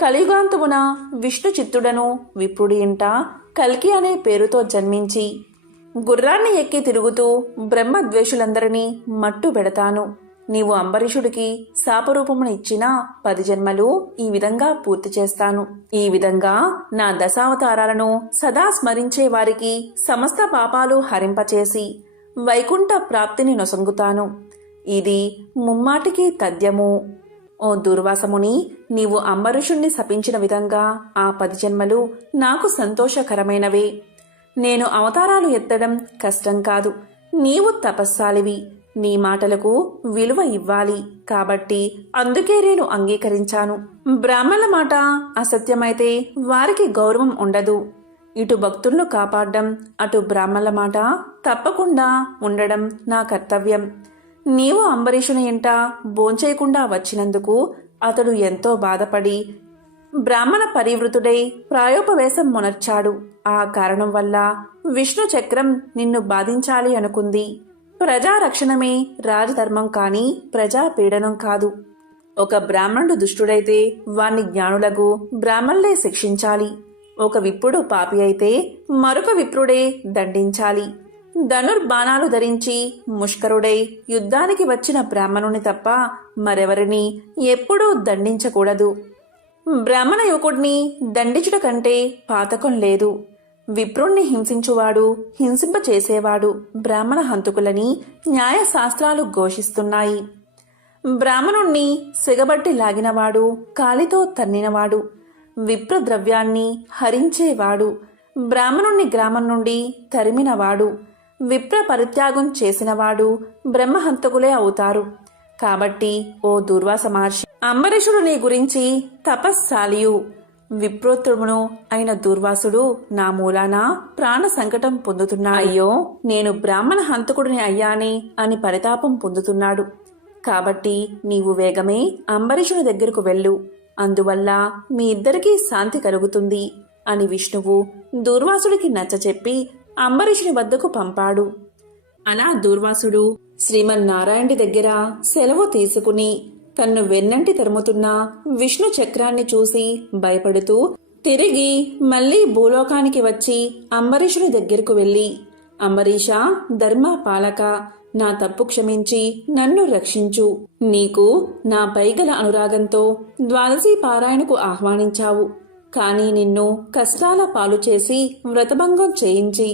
కలియుగాంతమున విష్ణు చిత్తుడను విప్రుడి ఇంట కల్కి అనే పేరుతో జన్మించి గుర్రాన్ని ఎక్కి తిరుగుతూ బ్రహ్మద్వేషులందరినీ మట్టు పెడతాను. నీవు అంబరీషుడికి శాపరూపమును ఇచ్చిన 10 జన్మలు ఈ విధంగా పూర్తి చేస్తాను. ఈ విధంగా నా దశావతారాలను సదా స్మరించే వారికి సమస్త పాపాలు హరింపచేసి వైకుంఠ ప్రాప్తిని నొసంగుతాను. ఇది ముమ్మాటికి తథ్యము. ఓ దుర్వాసముని, నీవు అంబరీషుణ్ణి శపించిన విధంగా ఆ 10 జన్మలు నాకు సంతోషకరమైనవే. నేను అవతారాలు ఎత్తడం కష్టం కాదు. నీవు తపస్సాలివి. నీ మాటలకు విలువ ఇవ్వాలి. కాబట్టి అందుకే నేను అంగీకరించాను. బ్రాహ్మణుల మాట అసత్యమైతే వారికి గౌరవం ఉండదు. ఇటు భక్తులను కాపాడడం, అటు బ్రాహ్మణుల మాట తప్పకుండా ఉండడం నా కర్తవ్యం. నీవు అంబరీషుని ఇంట భోంచేయకుండా వచ్చినందుకు అతడు ఎంతో బాధపడి బ్రాహ్మణ పరివృతుడై ప్రాయోపవేశం మొనర్చాడు. ఆ కారణం వల్ల విష్ణు చక్రం నిన్ను బాధించాలి అనుకుంది. ప్రజారక్షణమే రాజధర్మం కాని ప్రజాపీడనం కాదు. ఒక బ్రాహ్మణుడు దుష్టుడైతే వాణ్ణి జ్ఞానులకు బ్రాహ్మణులే శిక్షించాలి. ఒక విప్రుడు పాపి అయితే మరొక విప్రుడే దండించాలి. ధనుర్బాణాలు ధరించి ముష్కరుడై యుద్ధానికి వచ్చిన బ్రాహ్మణుని తప్ప మరెవరిని ఎప్పుడూ దండించకూడదు. బ్రాహ్మణ యువకుడిని దండించుట కంటే పాతకం లేదు. విప్రుణ్ణి హింసించువాడు, హింసింపచేసేవాడు బ్రాహ్మణ హంతకులని న్యాయశాస్త్రాలు ఘోషిస్తున్నాయి. బ్రాహ్మణుణ్ణి సిగబట్టి లాగినవాడు, కాలితో తన్నినవాడు, విప్రద్రవ్యాన్ని హరించేవాడు, బ్రాహ్మణుణ్ణి గ్రామం నుండి తరిమినవాడు, విప్ర పరిత్యాగం చేసినవాడు బ్రహ్మహంతకులే అవుతారు. కాబట్టి ఓ దుర్వాస మహర్షి, అంబరీషుడు నీ గురించి తపస్సాలియు విప్రోత్తమును అయిన దుర్వాసుడు నా మూలాన ప్రాణ సంకటం పొందుతున్నాడు. అయ్యో, నేను బ్రాహ్మణ హంతకుడిని అయ్యానే అని పరితాపం పొందుతున్నాడు. కాబట్టి నీవు వేగమే అంబరీషుని దగ్గరకు వెళ్ళు. అందువల్ల మీ ఇద్దరికీ శాంతి కలుగుతుంది అని విష్ణువు దూర్వాసుడికి నచ్చచెప్పి అంబరీషుని వద్దకు పంపాడు. అలా దూర్వాసుడు శ్రీమన్నారాయణుడి దగ్గర సెలవు తీసుకుని తన్ను వెన్నంటి తరుముతున్న విష్ణు చక్రాన్ని చూసి భయపడుతూ తిరిగి మళ్లీ భూలోకానికి వచ్చి అంబరీషుని దగ్గరకు వెళ్లి, అంబరీషా, ధర్మ పాలక, నా తప్పు క్షమించి నన్ను రక్షించు. నీకు నా పైగల అనురాగంతో ద్వాదశి పారాయణకు ఆహ్వానించావు. కాని నిన్ను కష్టాల పాలు చేసి వ్రతభంగం చేయించి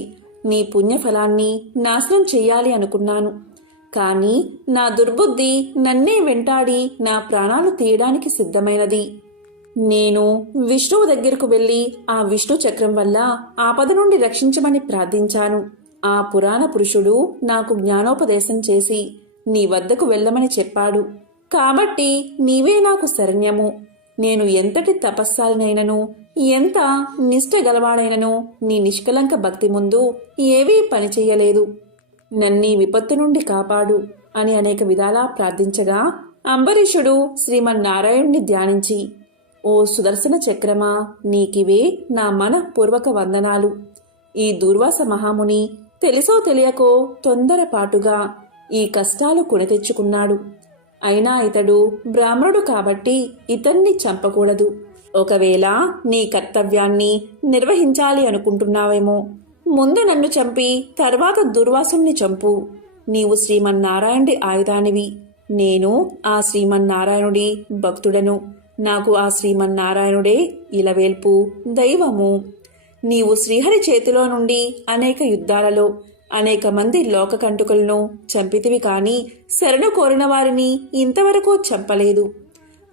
నీ పుణ్యఫలాన్ని నాశనం చెయ్యాలి అనుకున్నాను. కాని నా దుర్బుద్ధి నన్నే వెంటాడి నా ప్రాణాలు తీయడానికి సిద్ధమైనది. నేను విష్ణువు దగ్గరకు వెళ్లి ఆ విష్ణు చక్రం వల్ల ఆపద నుండి రక్షించమని ప్రార్థించాను. ఆ పురాణ పురుషుడు నాకు జ్ఞానోపదేశం చేసి నీ వద్దకు వెళ్ళమని చెప్పాడు. కాబట్టి నీవే నాకు శరణ్యము. నేను ఎంతటి తపస్సాలినైనను, ఎంత నిష్ఠ గలవాడైనను నీ నిష్కలంక భక్తి ముందు ఏవీ పనిచెయ్యలేదు. నన్నీ విపత్తు నుండి కాపాడు అని అనేక విధాలా ప్రార్థించగా అంబరీషుడు శ్రీమన్నారాయణుణ్ణి ధ్యానించి, ఓ సుదర్శన చక్రమా, నీకివే నా మనఃపూర్వక వందనాలు. ఈ దూర్వాస మహాముని తెలుసో తెలియకో తొందరపాటుగా ఈ కష్టాలు కొని తెచ్చుకున్నాడు. అయినా ఇతడు బ్రాహ్మణుడు కాబట్టి ఇతన్ని చంపకూడదు. ఒకవేళ నీ కర్తవ్యాన్ని నిర్వహించాలి అనుకుంటున్నావేమో, ముందు నన్ను చంపి తర్వాత దుర్వాసుని చంపు. నీవు శ్రీమన్నారాయణుడి ఆయుధానివి, నేను ఆ శ్రీమన్నారాయణుడి భక్తుడను. నాకు ఆ శ్రీమన్నారాయణుడే ఇలవేల్పు, దైవము. నీవు శ్రీహరి చేతిలో నుండి అనేక యుద్ధాలలో అనేక మంది లోకకంటుకులను చంపితివి, కాని శరణు కోరిన వారిని ఇంతవరకు చంపలేదు.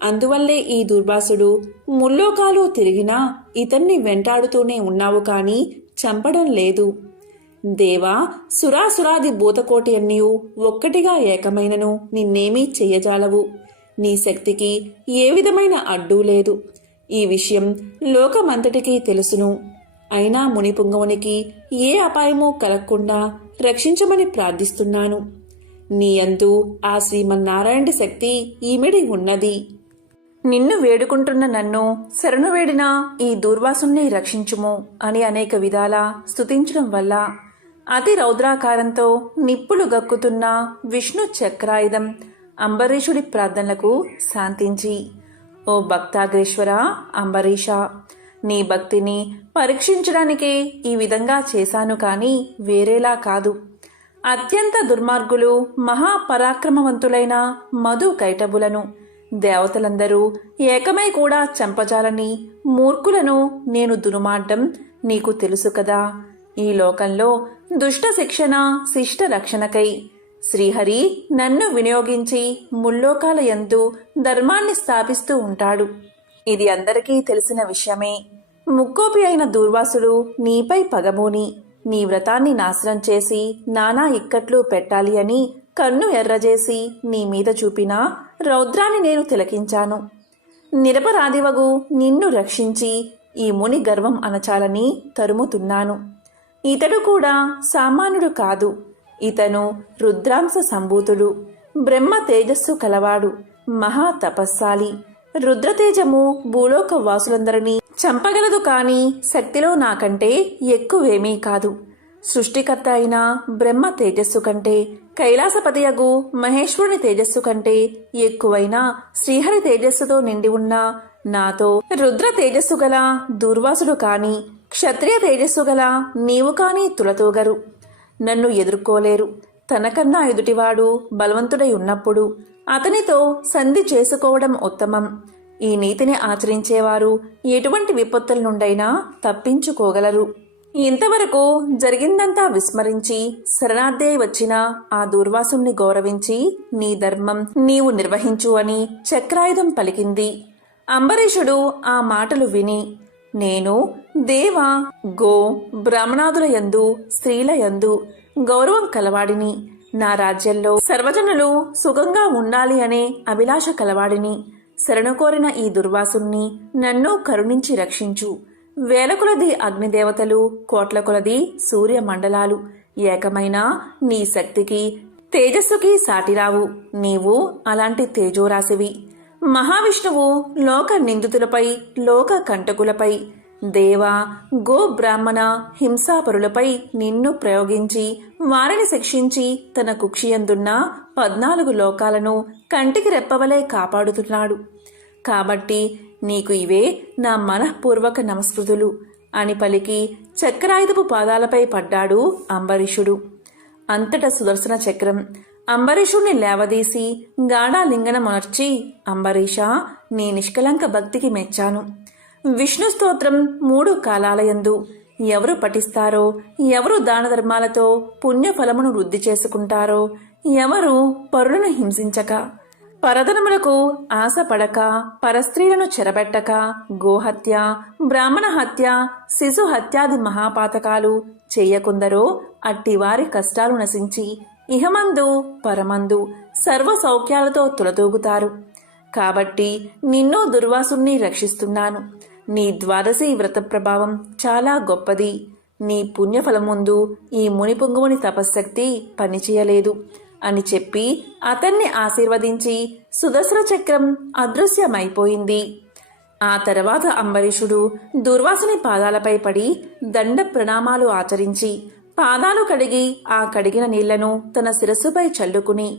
అందువల్లే ఈ దుర్వాసుడు ముల్లోకాలు తిరిగినా ఇతన్ని వెంటాడుతూనే ఉన్నావు, కాని చంపడం లేదు. దేవా, సురాసురాది భూతకోటి అన్నియు ఒక్కటిగా ఏకమైనను నిన్నేమీ చెయ్యజాలవు. నీ శక్తికి ఏ విధమైన అడ్డూ లేదు. ఈ విషయం లోకమంతటికీ తెలుసును. అయినా మునిపుంగవునికి ఏ అపాయమూ కలగకుండా రక్షించమని ప్రార్థిస్తున్నాను. నీ యందు ఆ శ్రీమన్నారాయణుడి శక్తి ఈమెడి ఉన్నది. నిన్ను వేడుకుంటున్న నన్ను శరణు వేడిన ఈ దూర్వాసుని రక్షించుము అని అనేక విధాలా స్తుతించడం వల్ల అతి రౌద్రాకారంతో నిప్పులు గక్కుతున్న విష్ణు చక్రాయుధం అంబరీషుడి ప్రార్థనలకు శాంతించి, ఓ భక్తాగ్రేశ్వర అంబరీష, నీ భక్తిని పరీక్షించడానికే ఈ విధంగా చేశాను, కాని వేరేలా కాదు. అత్యంత దుర్మార్గులు మహాపరాక్రమవంతులైన మధు కైటబులను దేవతలందరూ ఏకమై కూడా చంపజాలని మూర్ఖులను నేను దునుమాడ్డం నీకు తెలుసు కదా. ఈ లోకంలో దుష్ట శిక్షణ శిష్ట రక్షణకై శ్రీహరి నన్ను వినియోగించి ముల్లోకాల యందు ధర్మాన్ని స్థాపిస్తూ ఉంటాడు. ఇది అందరికీ తెలిసిన విషయమే. ముక్కోపి అయిన దూర్వాసుడు నీపై పగబూని నీ వ్రతాన్ని నాశనం చేసి నానా ఇక్కట్లు పెట్టాలి అని కన్ను ఎర్రజేసి నీ మీద చూపిన రౌద్రాన్ని నేను తిలకించాను. నిరపరాధివగు నిన్ను రక్షించి ఈ ముని గర్వం అణచాలని తరుముతున్నాను. ఇతడు కూడా సామాన్యుడు కాదు. ఇతను రుద్రాంశ సంభూతుడు, బ్రహ్మ తేజస్సు కలవాడు, మహా తపస్సాలి. రుద్రతేజము భూలోక వాసులందరినీ చంపగలదు, కాని శక్తిలో నాకంటే ఎక్కువేమీ కాదు. సృష్టికర్త అయిన బ్రహ్మ తేజస్సు కంటే, కైలాసపతియగు మహేశ్వరుని తేజస్సు కంటే ఎక్కువైన శ్రీహరి తేజస్సుతో నిండి ఉన్న నాతో రుద్ర తేజస్సు గల దూర్వాసుడు కాని, క్షత్రియ తేజస్సు గల నీవు కాని తులతూగరు, నన్ను ఎదుర్కోలేరు. తనకన్నా ఎదుటివాడు బలవంతుడై ఉన్నప్పుడు అతనితో సంధి చేసుకోవడం ఉత్తమం. ఈ నీతిని ఆచరించేవారు ఎటువంటి విపత్తుల నుండైనా తప్పించుకోగలరు. ఇంతవరకు జరిగిందంతా విస్మరించి శరణార్థే వచ్చిన ఆ దూర్వాసుని గౌరవించి నీ ధర్మం నీవు నిర్వహించు అని చక్రాయుధం పలికింది. అంబరీషుడు ఆ మాటలు విని, నేను దేవ గో బ్రాహ్మణాదుల యందు స్త్రీల యందు గౌరవం కలవాడిని, నా రాజ్యంలో సర్వజనులు సుఖంగా ఉండాలి అనే అభిలాష కలవాడిని. శరణు కోరిన ఈ దుర్వాసుని నన్ను కరుణించి రక్షించు. వేల కొలది అగ్నిదేవతలు, కోట్ల కొలది సూర్య మండలాలు ఏకమైన నీ శక్తికి తేజస్సుకి సాటిరావు. నీవు అలాంటి తేజోరాశివి. మహావిష్ణువు లోక నిందితులపై, లోక కంటకులపై, దేవ గో బ్రాహ్మణ హింసాపరులపై నిన్ను ప్రయోగించి వారిని శిక్షించి తన కుక్షియందున్న 14 లోకాలను కంటికి రెప్పవలే కాపాడుతున్నాడు. కాబట్టి నీకు ఇవే నా మనఃపూర్వక నమస్కృతులు అని పలికి చక్రాయుధపు పాదాలపై పడ్డాడు అంబరీషుడు. అంతట సుదర్శన చక్రం అంబరీషుణ్ణి లేవదీసి గాఢాలింగనమర్చి, అంబరీష, నీ నిష్కలంక భక్తికి మెచ్చాను. విష్ణు స్తోత్రం 3 కాలాలయందు ఎవరు పఠిస్తారో, ఎవరు దాన ధర్మాలతో పుణ్యఫలమును వృద్ధి చేసుకుంటారో, ఎవరు పరులను హింసించక, పరధనములకు ఆశపడక, పరస్త్రీలను చెరబెట్టక, గోహత్య, బ్రాహ్మణ హత్య, శిశు హత్యాది మహాపాతకాలు చెయ్యకుందరో అట్టివారి కష్టాలు నశించి ఇహమందు పరమందు సర్వ సౌఖ్యాలతో తులతూగుతారు. కాబట్టి నిన్ను దుర్వాసుని రక్షిస్తున్నాను. నీ ద్వాదశి వ్రత ప్రభావం చాలా గొప్పది. నీ పుణ్యఫలం ముందు ఈ మునిపుంగువుని తపశ్శక్తి పనిచేయలేదు అని చెప్పి అతన్ని ఆశీర్వదించి సుదర్శన చక్రం అదృశ్యమైపోయింది. ఆ తర్వాత అంబరీషుడు దుర్వాసుని పాదాలపై పడి దండ ప్రణామాలు ఆచరించి పాదాలు కడిగి ఆ కడిగిన నీళ్లను తన శిరస్సుపై చల్లుకుని,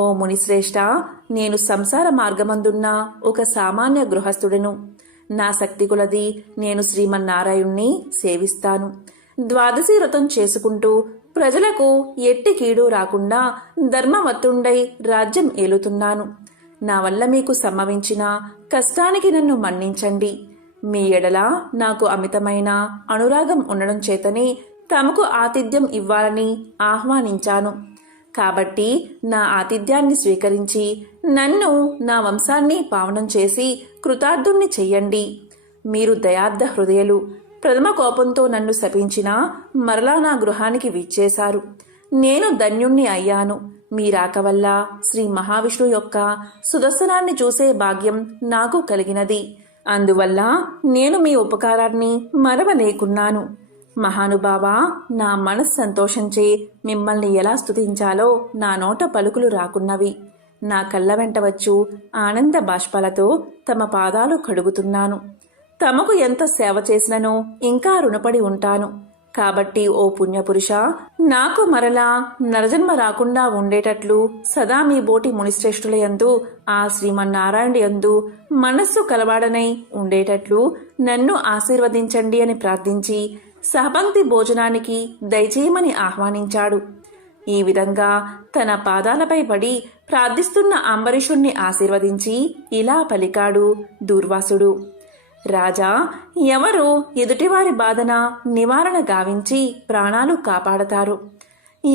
ఓ మునిశ్రేష్ఠ, నేను సంసార మార్గమందున్న ఒక సామాన్య గృహస్థుడను. నా శక్తి కొలది నేను శ్రీమన్నారాయణ్ణి సేవిస్తాను. ద్వాదశి వ్రతం చేసుకుంటూ ప్రజలకు ఎట్టి కీడు రాకుండా ధర్మవత్తుండై రాజ్యం ఏలుతున్నాను. నా వల్ల మీకు సంభవించిన కష్టానికి నన్ను మన్నించండి. మీ ఎడల నాకు అమితమైన అనురాగం ఉండడం చేతనే తమకు ఆతిథ్యం ఇవ్వాలని ఆహ్వానించాను. కాబట్టి నా ఆతిథ్యాన్ని స్వీకరించి నన్ను, నా వంశాన్ని పావనం చేసి కృతార్థుణ్ణి చెయ్యండి. మీరు దయార్థ హృదయులు. ప్రథమ కోపంతో నన్ను శపించినా మరలా నా గృహానికి విచ్చేశారు. నేను ధన్యుణ్ణి అయ్యాను. మీ రాక వల్ల శ్రీ మహావిష్ణువు యొక్క సుదర్శనాన్ని చూసే భాగ్యం నాకు కలిగినది. అందువల్ల నేను మీ ఉపకారాన్ని మరవలేకున్నాను. మహానుభావా, నా మనస్ సంతోషంచే మిమ్మల్ని ఎలా స్తుతించాలో నా నోట పలుకులు రాకున్నవి. నా కళ్ళ వెంట వచ్చు ఆనంద బాష్పాలతో తమ పాదాలు కడుగుతున్నాను. తమకు ఎంత సేవ చేసిననో ఇంకా రుణపడి ఉంటాను. కాబట్టి ఓ పుణ్యపురుష, నాకు మరలా నరజన్మ రాకుండా ఉండేటట్లు సదా మీ బోటి మునిశ్రేష్ఠుల యందు, ఆ శ్రీమన్నారాయణుడి యందు మనస్సు కలవాడనై ఉండేటట్లు నన్ను ఆశీర్వదించండి అని ప్రార్థించి సహపంక్తి భోజనానికి దయచేయమని ఆహ్వానించాడు. ఈ విధంగా తన పాదాలపై పడి ప్రార్థిస్తున్న అంబరీషుణ్ణి ఆశీర్వదించి ఇలా పలికాడు దూర్వాసుడు. రాజా, ఎవరు ఎదుటివారి బాధన నివారణ గావించి ప్రాణాలు కాపాడతారు,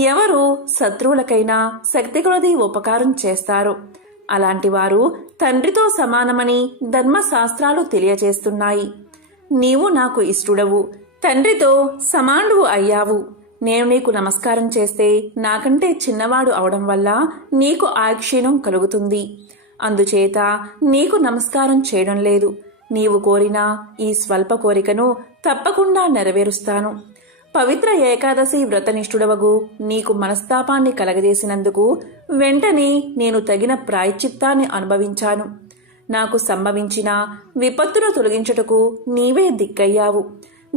ఎవరు శత్రువులకైనా శక్తి కొలది ఉపకారం చేస్తారు, అలాంటివారు తండ్రితో సమానమని ధర్మశాస్త్రాలు తెలియజేస్తున్నాయి. నీవు నాకు ఇష్టుడవు, తండ్రితో సమానువు అయ్యావు. నేను నీకు నమస్కారం చేస్తే నాకంటే చిన్నవాడు అవడం వల్ల నీకు ఆక్షీణం కలుగుతుంది. అందుచేత నీకు నమస్కారం చేయడం లేదు. నీవు కోరిన ఈ స్వల్ప కోరికను తప్పకుండా నెరవేరుస్తాను. పవిత్ర ఏకాదశి వ్రతనిష్ఠుడవగు నీకు మనస్తాపాన్ని కలగజేసినందుకు వెంటనే నేను తగిన ప్రాయశ్చిత్తాన్ని అనుభవించాను. నాకు సంభవించిన విపత్తును తొలగించుటకు నీవే దిక్కయ్యావు.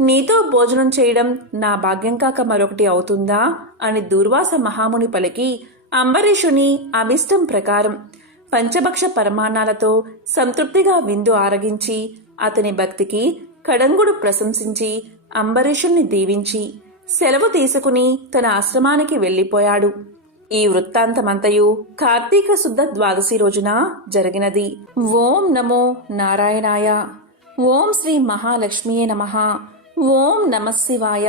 నీతో భోజనం చేయడం నా భాగ్యం కాక మరొకటి అవుతుందా అని దూర్వాస మహాముని పలికి అంబరీషుని అభిష్టం ప్రకారం పంచభక్ష పరమాణాలతో సంతృప్తిగా విందు ఆరగించి అతని భక్తికి కడంగుడు ప్రశంసించి అంబరీషుణ్ణి దీవించి సెలవు తీసుకుని తన ఆశ్రమానికి వెళ్ళిపోయాడు. ఈ వృత్తాంతమంతయు కార్తీక శుద్ధ ద్వాదశి రోజున జరిగినది. ఓం నమో నారాయణాయ. ఓం శ్రీ మహాలక్ష్మియే నమః. ఓం నమః శివాయ.